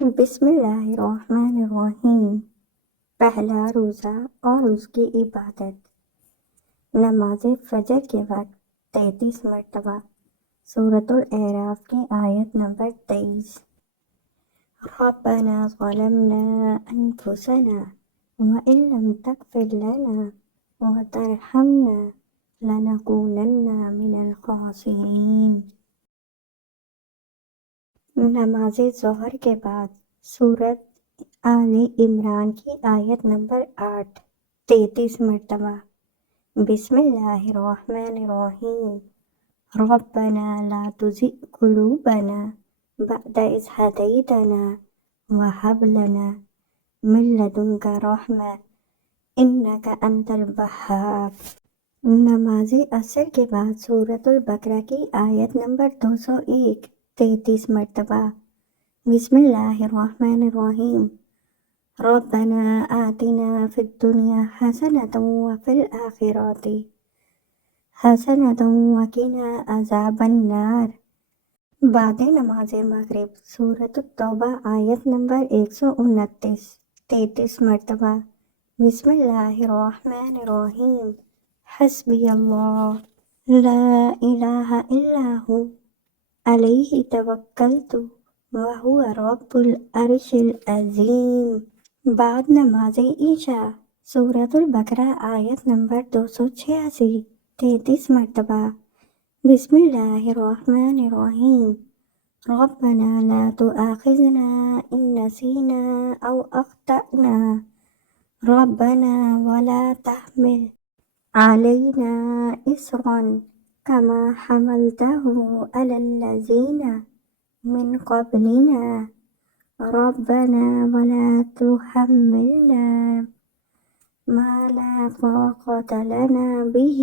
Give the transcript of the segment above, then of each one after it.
بسم اللہ الرحمن الرحیم۔ پہلا روزہ اور اس کی عبادت۔ نماز فجر کے وقت 33 مرتبہ۔ سورۃ الاعراف کی آیت نمبر 23۔ ربنا ظلمنا انفسنا وان لم تغفر لنا وترحمنا لنکونن من الخاسرین۔ نماز ظہر کے بعد سورۃ آل عمران کی آیت نمبر 8 33 مرتبہ۔ بسم اللہ الرحمن الرحیم۔ ربنا لا تزغ قلوبنا بعد إذ هديتنا وهب لنا من لدنك رحمة إنك أنت الوهاب۔ نماز عصر کے بعد سورۃ البقرہ کی آیت نمبر 201 33 مرتبہ۔ بسم اللہ الرحمن الرحیم۔ ربنا آتنا فی الدنیا حسنۃ وفی الآخرۃ حسنۃ وقنا عذاب النار۔ بعد نماز مغرب سورۃ التوبہ آیت نمبر 129 33 مرتبہ۔ بسم اللہ الرحمن الرحیم۔ حسبی اللہ لا الہ الا ہو علیہ توکلت وہو رب العرش العظیم۔ بعد نماز عشاء سورۃ البقرہ آیت نمبر 286 33 مرتبہ۔ بسم اللہ الرحمن الرحیم۔ ربنا لا تؤاخذنا ان نسینا او اخطأنا ربنا ولا تحمل علینا اصرا كما حملته على الذين من قبلنا ربنا ولا تحملنا ما لا طاقة لنا به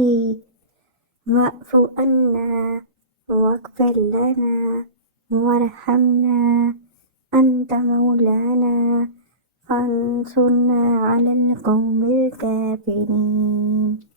واعف عنا واغفر لنا وارحمنا أنت مولانا فانصرنا على القوم الكافرين۔